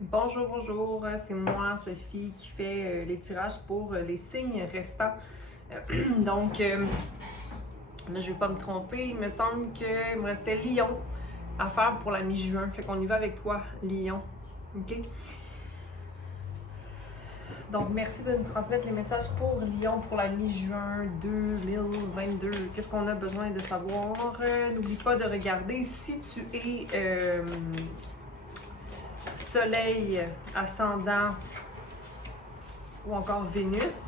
Bonjour, bonjour, c'est moi, Sophie, qui fait les tirages pour les signes restants. Donc, là, je vais pas me tromper, il me semble qu'il me restait Lion à faire pour la mi-juin. Fait qu'on y va avec toi, Lion. OK? Donc, merci de nous transmettre les messages pour Lion pour la mi-juin 2022. Qu'est-ce qu'on a besoin de savoir? N'oublie pas de regarder si tu es Soleil, ascendant ou encore Vénus.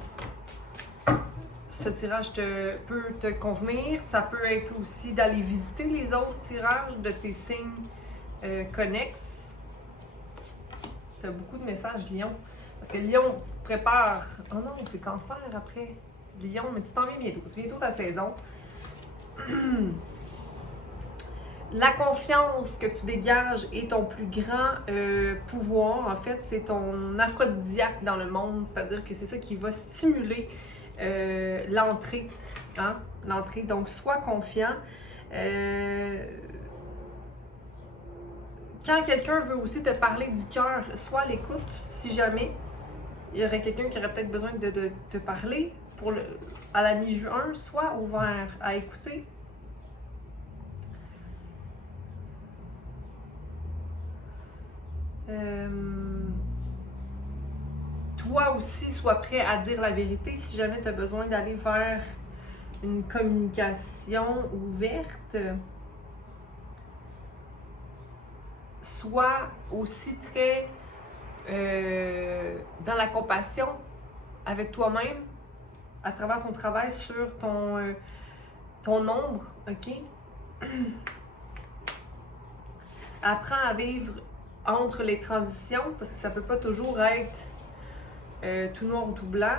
Ce tirage peut te convenir. Ça peut être aussi d'aller visiter les autres tirages de tes signes connexes. Tu as beaucoup de messages, Lion. Parce que Lion, tu te prépares. Oh non, c'est Cancer après. Lion, mais tu t'en viens bientôt. C'est bientôt ta saison. La confiance que tu dégages est ton plus grand pouvoir. En fait, c'est ton aphrodisiaque dans le monde. C'est-à-dire que c'est ça qui va stimuler l'entrée. Hein? L'entrée. Donc, sois confiant. Quand quelqu'un veut aussi te parler du cœur, sois à l'écoute. Si jamais il y aurait quelqu'un qui aurait peut-être besoin de te parler à la mi-juin, sois ouvert à écouter. Toi aussi, sois prêt à dire la vérité si jamais tu as besoin d'aller vers une communication ouverte. Sois aussi très dans la compassion avec toi-même à travers ton travail sur ton ombre, OK? Apprends à vivre entre les transitions parce que ça peut pas toujours être tout noir ou tout blanc.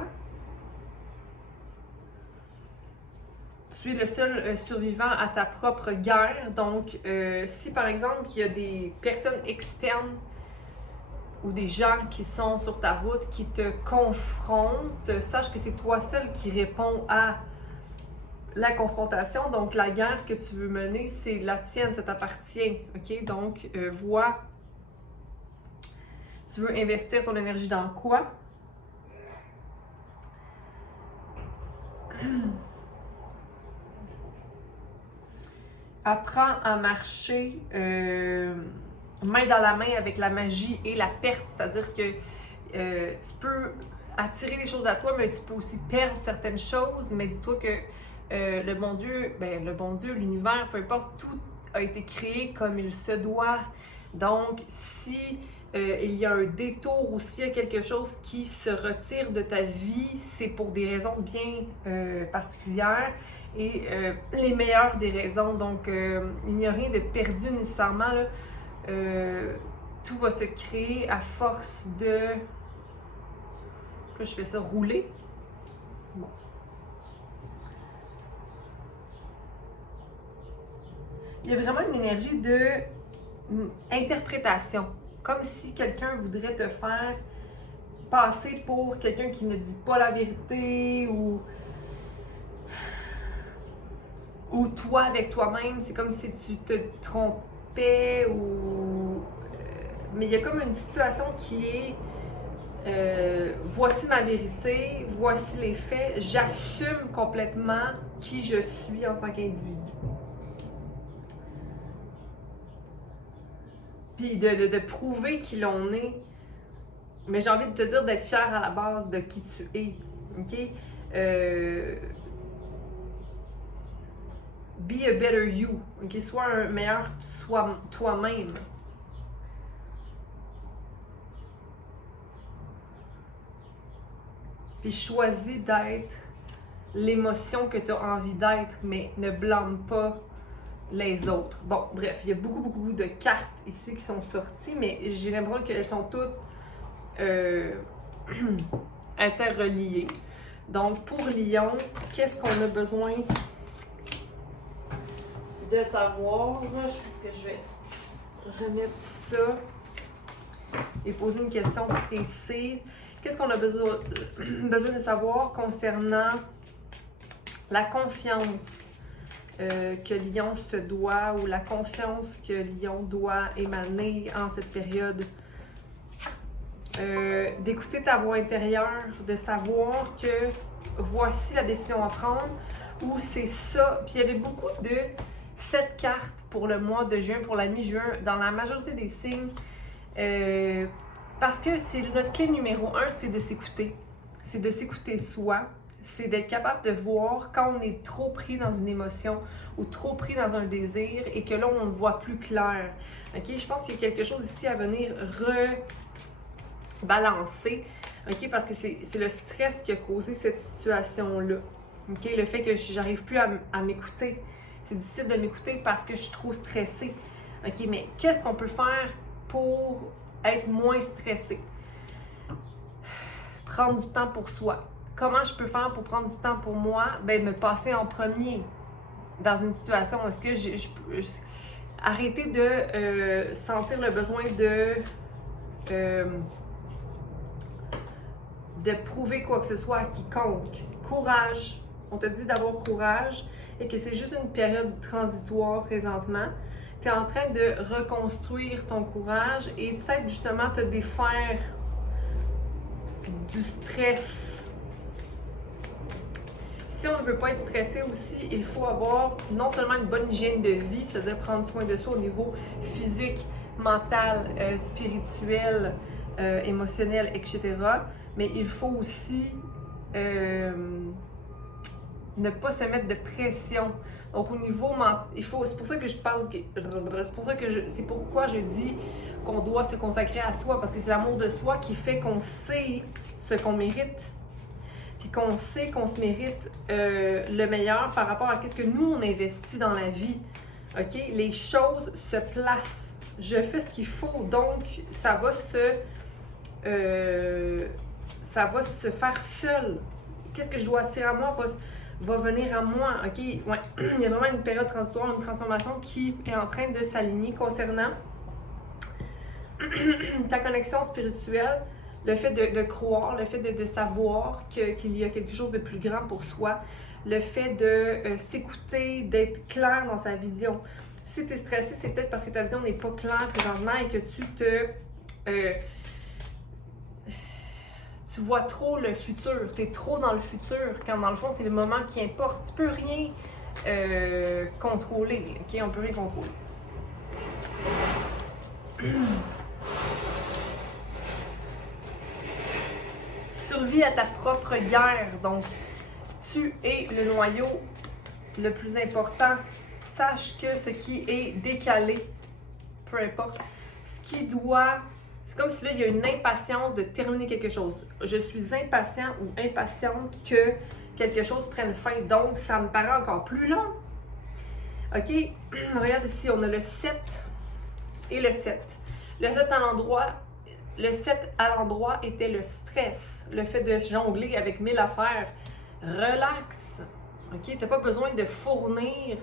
Tu es le seul survivant à ta propre guerre. Donc, si par exemple, il y a des personnes externes ou des gens qui sont sur ta route qui te confrontent, sache que c'est toi seul qui réponds à la confrontation. Donc, la guerre que tu veux mener, c'est la tienne, ça t'appartient. OK? Donc, vois, tu veux investir ton énergie dans quoi? Apprends à marcher main dans la main avec la magie et la perte. C'est-à-dire que tu peux attirer des choses à toi, mais tu peux aussi perdre certaines choses. Mais dis-toi que le bon Dieu, l'univers, peu importe, tout a été créé comme il se doit. Donc, si il y a un détour ou s'il y a quelque chose qui se retire de ta vie, c'est pour des raisons bien particulières et les meilleures des raisons. Donc, il n'y a rien de perdu nécessairement. Là. Tout va se créer à force de... Là, je fais ça rouler. Bon. Il y a vraiment une énergie de interprétation. Comme si quelqu'un voudrait te faire passer pour quelqu'un qui ne dit pas la vérité ou toi avec toi-même, c'est comme si tu te trompais ou... mais il y a comme une situation qui est voici ma vérité, voici les faits, j'assume complètement qui je suis en tant qu'individu. Puis de prouver qui l'on est. Mais j'ai envie de te dire d'être fier à la base de qui tu es. OK? Be a better you. OK? Sois un meilleur toi-même. Puis choisis d'être l'émotion que tu as envie d'être, mais ne blâme pas les autres. Bon, bref, il y a beaucoup de cartes ici qui sont sorties, mais j'ai l'impression qu'elles sont toutes interreliées. Donc, pour Lion, qu'est-ce qu'on a besoin de savoir? Je pense que je vais remettre ça et poser une question précise. Qu'est-ce qu'on a besoin de savoir concernant la confiance que Lion se doit ou la confiance que Lion doit émaner en cette période d'écouter ta voix intérieure, de savoir que voici la décision à prendre, ou c'est ça. Puis il y avait beaucoup de 7 cartes pour le mois de juin, pour la mi-juin, dans la majorité des signes. Parce que c'est notre clé numéro 1, c'est de s'écouter. C'est de s'écouter soi. C'est d'être capable de voir quand on est trop pris dans une émotion ou trop pris dans un désir et que là, on ne voit plus clair. OK? Je pense qu'il y a quelque chose ici à venir rebalancer. OK? Parce que c'est le stress qui a causé cette situation-là. OK? Le fait que j'arrive plus à m'écouter. C'est difficile de m'écouter parce que je suis trop stressée. OK? Mais qu'est-ce qu'on peut faire pour être moins stressé? Prendre du temps pour soi. Comment je peux faire pour prendre du temps pour moi? Ben, me passer en premier dans une situation. Est-ce que je peux arrêter de sentir le besoin de prouver quoi que ce soit à quiconque? Courage. On te dit d'avoir courage et que c'est juste une période transitoire présentement. Tu es en train de reconstruire ton courage et peut-être justement te défaire du stress. Si on ne veut pas être stressé aussi, il faut avoir non seulement une bonne hygiène de vie, c'est-à-dire prendre soin de soi au niveau physique, mental, spirituel, émotionnel, etc. Mais il faut aussi ne pas se mettre de pression. Donc au niveau c'est pour ça que je parle, c'est pourquoi je dis qu'on doit se consacrer à soi, parce que c'est l'amour de soi qui fait qu'on sait ce qu'on mérite, puis qu'on sait qu'on se mérite le meilleur par rapport à ce que nous on investit dans la vie. OK? Les choses se placent. Je fais ce qu'il faut, donc ça va se faire seul. Qu'est-ce que je dois attirer à moi va venir à moi. OK? Ouais. Il y a vraiment une période transitoire, une transformation qui est en train de s'aligner concernant ta connexion spirituelle, le fait de croire, le fait de savoir qu'il y a quelque chose de plus grand pour soi, le fait de s'écouter, d'être clair dans sa vision. Si tu es stressé, c'est peut-être parce que ta vision n'est pas claire présentement et que tu vois trop le futur, tu es trop dans le futur, quand dans le fond, c'est le moment qui importe. Tu peux rien contrôler, OK? On peut rien contrôler. Survie à ta propre guerre, donc tu es le noyau le plus important. Sache que ce qui est décalé, peu importe, ce qui doit... C'est comme si là, il y a une impatience de terminer quelque chose. Je suis impatient ou impatiente que quelque chose prenne fin, donc ça me paraît encore plus long. OK? Regarde ici, on a le 7 et le 7. Le 7 à l'endroit était le stress, le fait de jongler avec 1000 affaires. Relax. OK? T'as pas besoin de fournir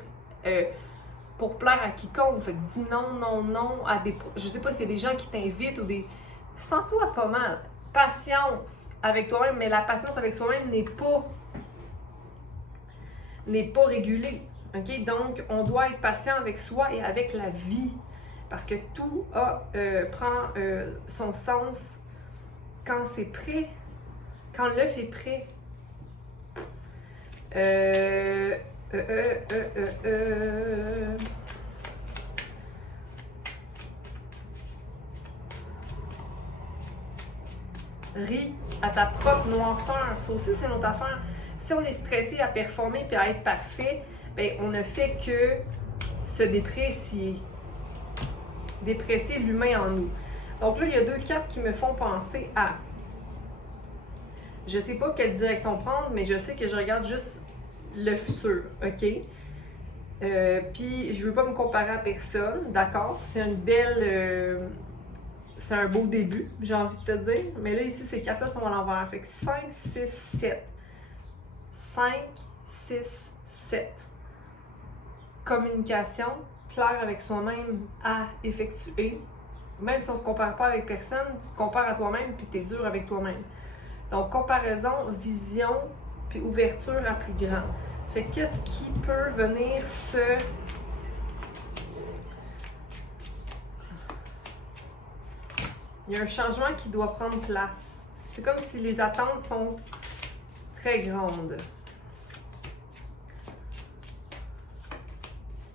pour plaire à quiconque. Fait que dis non, non, non à des... Je sais pas s'il y a des gens qui t'invitent ou des... Sens-toi pas mal. Patience avec toi-même, mais la patience avec soi-même n'est pas régulée. OK? Donc, on doit être patient avec soi et avec la vie. Parce que tout prend son sens quand c'est prêt, quand l'œuf est prêt. Ris à ta propre noirceur. Ça aussi, c'est notre affaire. Si on est stressé à performer et à être parfait, ben, on ne fait que se déprécier. Déprécier l'humain en nous. Donc là, il y a 2 cartes qui me font penser à... Je sais pas quelle direction prendre, mais je sais que je regarde juste le futur, OK? Puis je veux pas me comparer à personne, d'accord? C'est une belle... c'est un beau début, j'ai envie de te dire. Mais là, ici, ces cartes-là sont à l'envers. Fait que 5, 6, 7. 5, 6, 7. Communication claire avec soi-même à effectuer. Même si on ne se compare pas avec personne, tu te compares à toi-même puis tu es dur avec toi-même. Donc, comparaison, vision, puis ouverture à plus grand. Fait que qu'est-ce qui peut venir Il y a un changement qui doit prendre place. C'est comme si les attentes sont très grandes.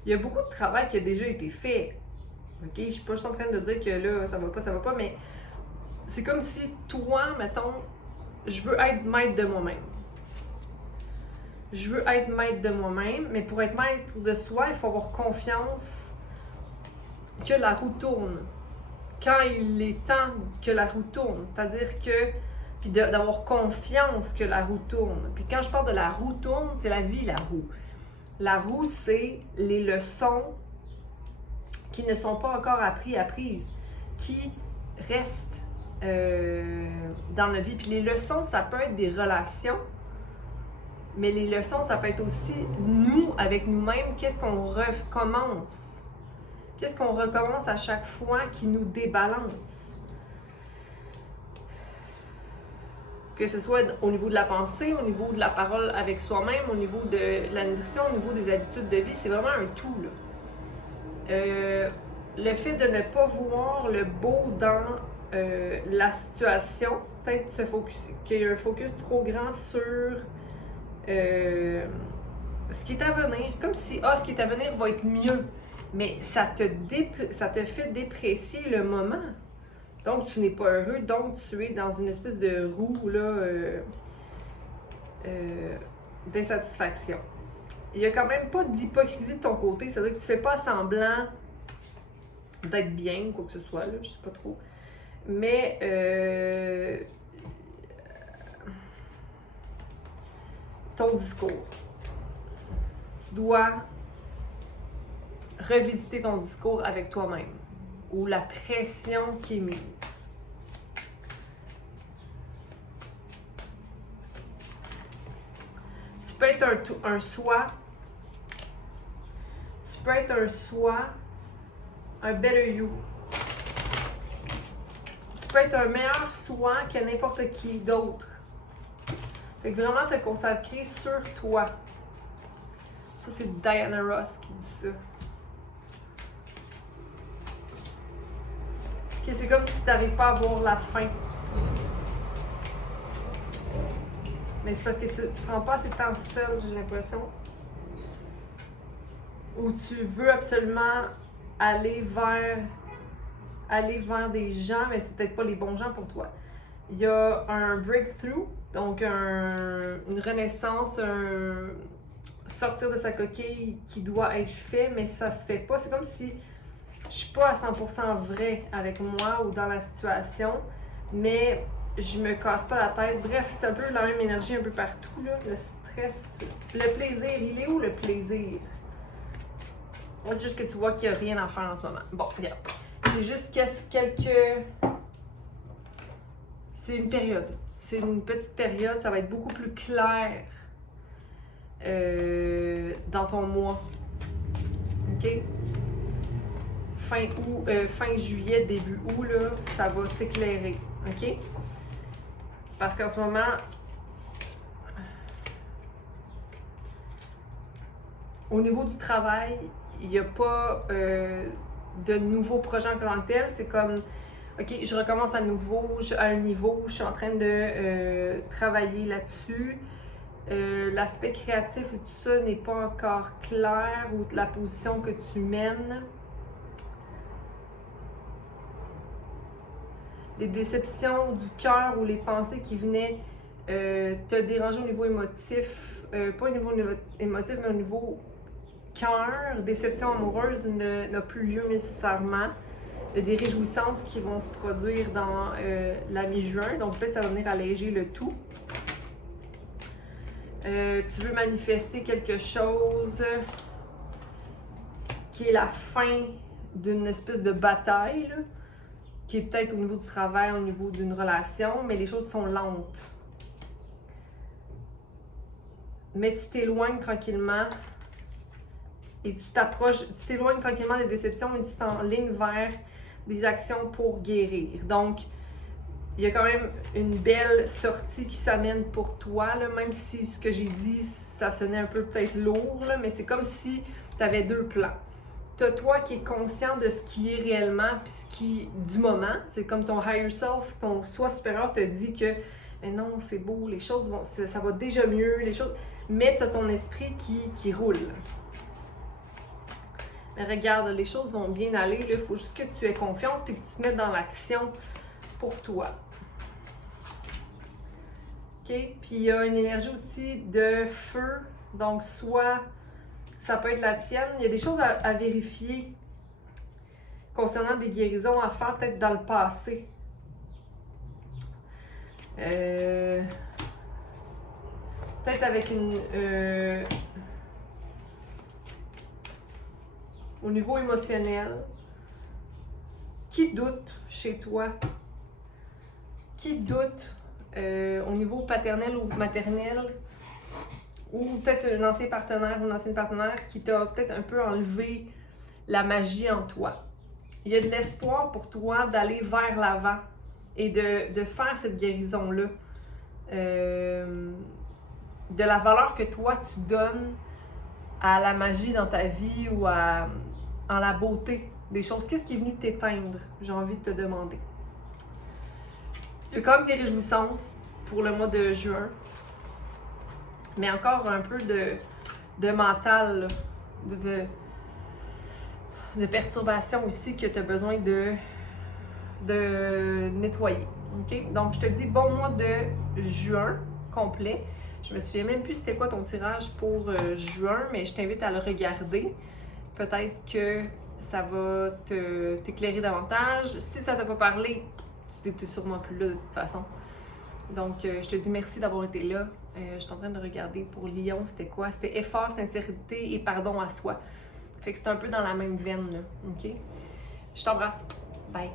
Il y a beaucoup de travail qui a déjà été fait. OK? Je suis pas juste en train de dire que là, ça va pas, mais c'est comme si toi, mettons, je veux être maître de moi-même. Je veux être maître de moi-même, mais pour être maître de soi, il faut avoir confiance que la roue tourne. Quand il est temps que la roue tourne, c'est-à-dire que, puis d'avoir confiance que la roue tourne. Puis quand je parle de la roue tourne, c'est la vie, la roue. La roue, c'est les leçons qui ne sont pas encore apprises, qui restent dans notre vie. Puis les leçons, ça peut être des relations, mais les leçons, ça peut être aussi nous, avec nous-mêmes, qu'est-ce qu'on recommence? Qu'est-ce qu'on recommence à chaque fois qui nous débalance? Que ce soit au niveau de la pensée, au niveau de la parole avec soi-même, au niveau de la nutrition, au niveau des habitudes de vie, c'est vraiment un tout, là. Le fait de ne pas voir le beau dans la situation, peut-être qu'il y a un focus trop grand sur ce qui est à venir, comme si ce qui est à venir va être mieux, mais ça te fait déprécier le moment. Donc tu n'es pas heureux, donc tu es dans une espèce de roue là, d'insatisfaction. Il n'y a quand même pas d'hypocrisie de ton côté, c'est-à-dire que tu ne fais pas semblant d'être bien ou quoi que ce soit, là, je sais pas trop. Mais ton discours, tu dois revisiter ton discours avec toi-même ou la pression qui est mise. Tu peux être un soi, tu peux être un soi, un better you. Tu peux être un meilleur soi que n'importe qui d'autre. Fait que vraiment te consacrer sur toi. Ça, c'est Diana Ross qui dit ça. Okay, c'est comme si tu n'arrives pas à voir la fin. Mais c'est parce que tu prends pas assez de temps seul, j'ai l'impression. Ou tu veux absolument aller vers des gens, mais c'est peut-être pas les bons gens pour toi. Il y a un breakthrough, donc une renaissance, un sortir de sa coquille qui doit être fait, mais ça se fait pas. C'est comme si je suis pas à 100% vraie avec moi ou dans la situation, mais je me casse pas la tête. Bref, c'est un peu la même énergie un peu partout, là. Le stress, le plaisir, il est où le plaisir? C'est juste que tu vois qu'il n'y a rien à faire en ce moment. Bon, regarde. C'est juste c'est une période. C'est une petite période, ça va être beaucoup plus clair dans ton mois. OK? Fin juillet, début août, là, ça va s'éclairer. OK? Parce qu'en ce moment, au niveau du travail, il n'y a pas de nouveaux projets en tant que tel. C'est comme, OK, je recommence à nouveau, à un niveau, je suis en train de travailler là-dessus. L'aspect créatif et tout ça n'est pas encore clair, ou la position que tu mènes. Les déceptions du cœur ou les pensées qui venaient te déranger au niveau émotif, pas au niveau émotif, mais au niveau cœur, déception amoureuse n'a plus lieu nécessairement. Il y a des réjouissances qui vont se produire dans la mi-juin, donc peut-être ça va venir alléger le tout. Tu veux manifester quelque chose qui est la fin d'une espèce de bataille, là, qui est peut-être au niveau du travail, au niveau d'une relation, mais les choses sont lentes. Mais tu t'éloignes tranquillement et tu t'éloignes tranquillement des déceptions et tu t'enlignes vers des actions pour guérir. Donc, il y a quand même une belle sortie qui s'amène pour toi, là, même si ce que j'ai dit, ça sonnait un peu peut-être lourd, là, mais c'est comme si tu avais deux plans. t'as toi qui est conscient de ce qui est réellement, puis ce qui du moment. C'est comme ton higher self, ton soi supérieur te dit que mais non, c'est beau, les choses vont, ça va déjà mieux, les choses. Mais t'as ton esprit qui roule. Mais regarde, les choses vont bien aller. Il faut juste que tu aies confiance et que tu te mettes dans l'action pour toi. OK? Puis il y a une énergie aussi de feu. Donc, soit ça peut être la tienne. Il y a des choses à vérifier concernant des guérisons à faire peut-être dans le passé. Peut-être avec une... au niveau émotionnel, qui doute chez toi? Qui doute au niveau paternel ou maternel? Ou peut-être un ancien partenaire ou une ancienne partenaire qui t'a peut-être un peu enlevé la magie en toi. Il y a de l'espoir pour toi d'aller vers l'avant et de faire cette guérison-là. De la valeur que toi tu donnes à la magie dans ta vie ou en la beauté des choses. Qu'est-ce qui est venu t'éteindre? J'ai envie de te demander. Il y a quand même des réjouissances pour le mois de juin, mais encore un peu de mental, de perturbation aussi que tu as besoin de nettoyer. Okay? Donc, je te dis bon mois de juin complet. Je me souviens même plus c'était quoi ton tirage pour juin, mais je t'invite à le regarder. Peut-être que ça va t'éclairer davantage. Si ça t'a pas parlé, tu n'es sûrement plus là de toute façon. Donc, je te dis merci d'avoir été là. Je suis en train de regarder pour Lion, c'était quoi? C'était effort, sincérité et pardon à soi. Fait que c'est un peu dans la même veine, là. OK? Je t'embrasse. Bye!